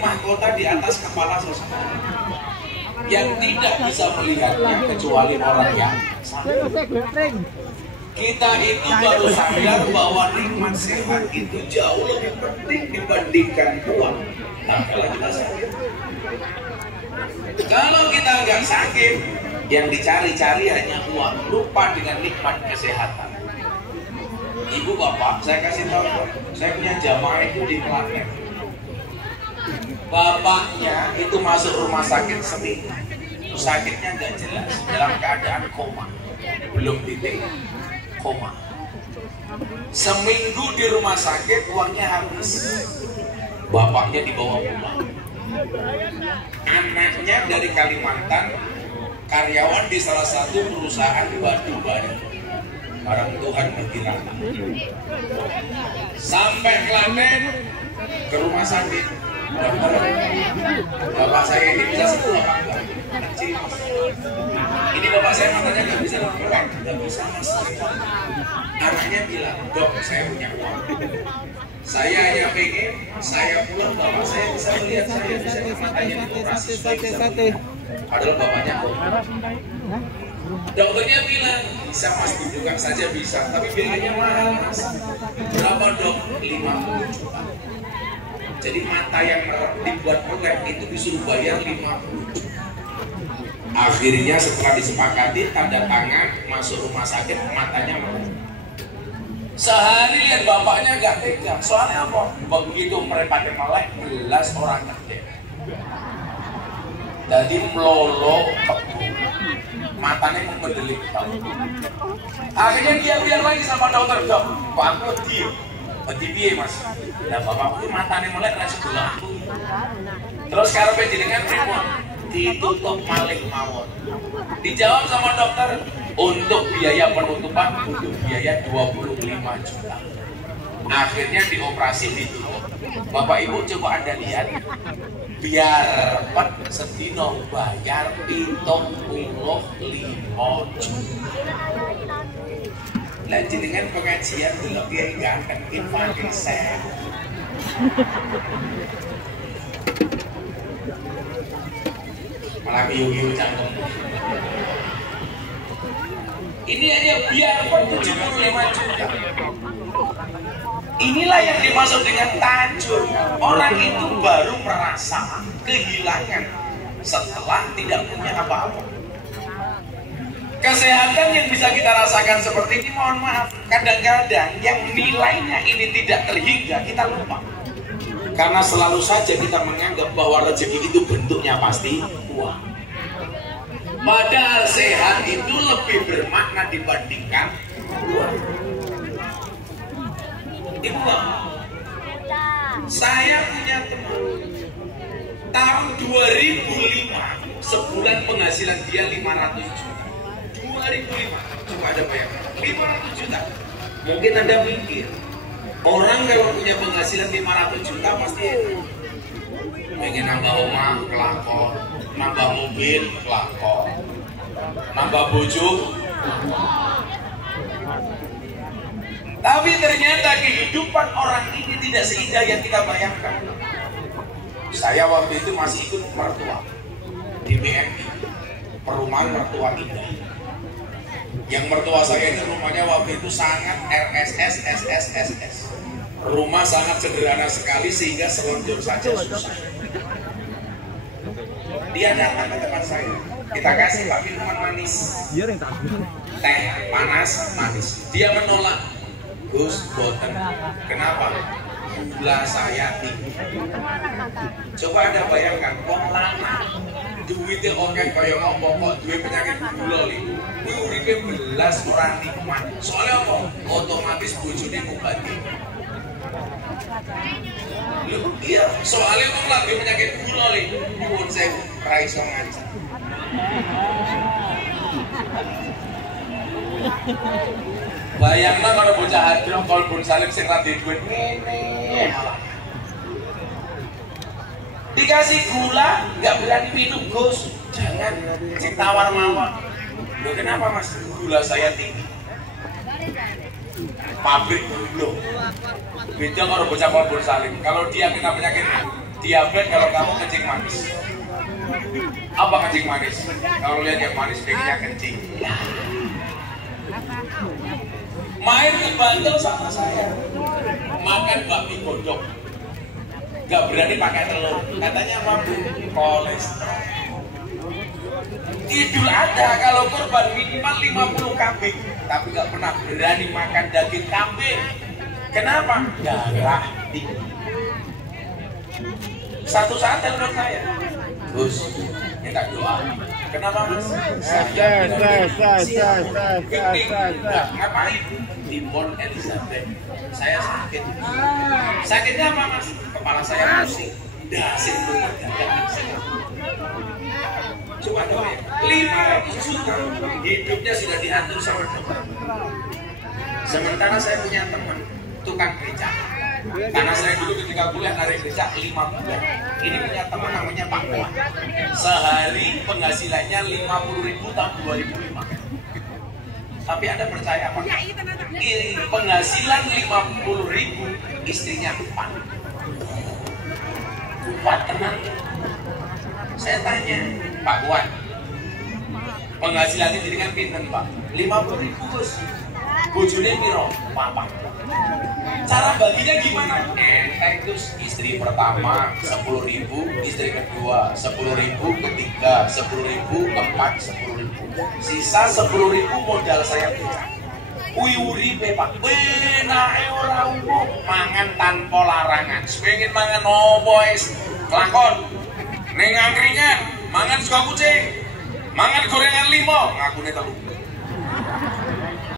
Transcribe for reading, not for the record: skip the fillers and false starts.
mahkota di atas kepala seseorang yang tidak bisa melihatnya kecuali orang yang sakit. Kita itu baru sadar bahwa nikmat sehat itu jauh lebih penting dibandingkan uang. Nah, kalau kita sakit, kalau kita nggak sakit, yang dicari-cari hanya uang, lupa dengan nikmat kesehatan. Ibu bapak, saya kasih tahu, saya punya jamaah itu di Klaten. Bapaknya itu masuk rumah sakit seminggu, sakitnya nggak jelas, dalam keadaan koma, belum titik koma. Seminggu di rumah sakit, uangnya habis. Bapaknya dibawa pulang. Anaknya dari Kalimantan, karyawan di salah satu perusahaan batu bara. Barang Tuhan berkiranya. Sampai Klaten ke rumah sakit. Bapak saya ini bisa sembuh apa enggak? Kecil. Ini bapak saya matanya nggak bisa melek, nggak bisa mas. Anaknya bilang, dok saya punya uang. Saya hanya pengen, saya pulang bapak saya bisa melihat saya bisa matanya dioperasi supaya bisa melihat. Padahal bapaknya kok. Dokternya bilang, bisa mas dibuka saja bisa, tapi biayanya mahal mas. Berapa dok? 50 juta. Jadi mata yang dibuat melek itu disuruh bayar 50 juta. Akhirnya setelah disepakati, tanda tangan, masuk rumah sakit, matanya melek. Sehari lihat bapaknya gak tega. Soalnya apa? Begitu merepatnya melek, belas orang gede. Jadi melolo kebu, matanya mendelik. Akhirnya dia bilang lagi sama dokter, dok, kok aku diem? Biye mas, nah bapakku matanya melek rasa sebelah. Terus sekarang penjenengan pripun ditutup maling mawon. Dijawab sama dokter, untuk biaya penutupan butuh biaya 25 juta. Akhirnya dioperasi ditutup. Bapak ibu coba anda lihat, biar cepet sedino bayar 75 juta. Lanjut dengan pengajian dulu dia ganteng infak saya. Malah biu-biu canggung. Ini hanya biar 75 juta. Inilah yang dimaksud dengan tajur. Orang itu baru merasa kehilangan setelah tidak punya apa-apa. Kesehatan yang bisa kita rasakan seperti ini, mohon maaf, kadang-kadang yang nilainya ini tidak terhingga, kita lupa. Karena selalu saja kita menganggap bahwa rezeki itu bentuknya pasti uang. Padahal sehat itu lebih bermakna dibandingkan uang. Ibu, saya punya teman, tahun 2005, sebulan penghasilan dia 500 juta. 2005, coba ada bayangkan 500 juta. Mungkin anda mikir, orang kalau punya penghasilan 500 juta pasti pengen nambah rumah, kelakon, nambah mobil, kelakon, nambah bojo. Tapi ternyata kehidupan orang ini tidak seindah yang kita bayangkan. Saya waktu itu masih ikut mertua di BNI, perumahan mertua indah. Yang mertua saya itu rumahnya waktu itu sangat RSS, SSSS. Rumah sangat sederhana sekali sehingga selonjor saja susah. Dia datang ke tempat saya, kita kasih Pak minuman manis, teh panas manis. Dia menolak, Gus boten. Kenapa? Gula saya tinggi. Coba anda bayangkan, kok lama duitnya oke kaya ngomong kok duit penyakit gula li. Kuwi uripe belas orang nikmat. Soalnya apa? Otomatis bojone ngobati. Loh, iya, soalnya kok lagi penyakit gula li. Nuwun sewu, ra iso ngaji. Bayangna kalau bocah hadroh kolbun salim sing ra duwe duit ngene malah. Dikasih gula, nggak berani minum Gus. Jangan, si tawar mawar. Loh kenapa mas? Gula saya tinggi. Pabrik gula. Beda kalau bocah kolbun salim. Kalau dia kena penyakit Diabetes kalau kamu kencing manis. Apa kencing manis? Kalau lihat yang manis pengennya kencing. Main ke Bantul sama saya, makan bakmi godok, gak berani pakai telur, katanya mampu kolesterol. Idul Adha kalau korban minimal 50 kambing, tapi gak pernah berani makan daging kambing. Kenapa? Darah tinggi. Satu saat telepon saya, Gus, minta doa. Kenapa Mas? Ngapain? Di Port Elizabeth. Saya sakit. Sakitnya apa Mas? Kepala saya pusing. Dasar itu coba dong ya. 5 juta hidupnya sudah diatur sama dokter. Sementara saya punya teman tukang beca. Karena saya dulu ketika kuliah narik beca 5 bulan. Ini punya teman namanya Pak Kuat. Sehari penghasilannya 50.000 tahun 2005. Tapi Anda percaya apa? Penghasilan 50.000, istrinya 4 tenang. Saya tanya, Pak Kuat, penghasilannya jadi kan pinten Pak? 50.000 Gus. Bojone piro? Papa. Cara baginya gimana? Terus istri pertama 10.000, istri kedua 10.000, ketiga 10.000, keempat 10.000. Sisa 10.000 modal saya beca. Uripe Pak, benake ora umum, mangan tanpa larangan. Pengen mangan opo wis kelakon. Ning angkringan, mangan sego kucing, mangan gorengan 5, ngakune 3.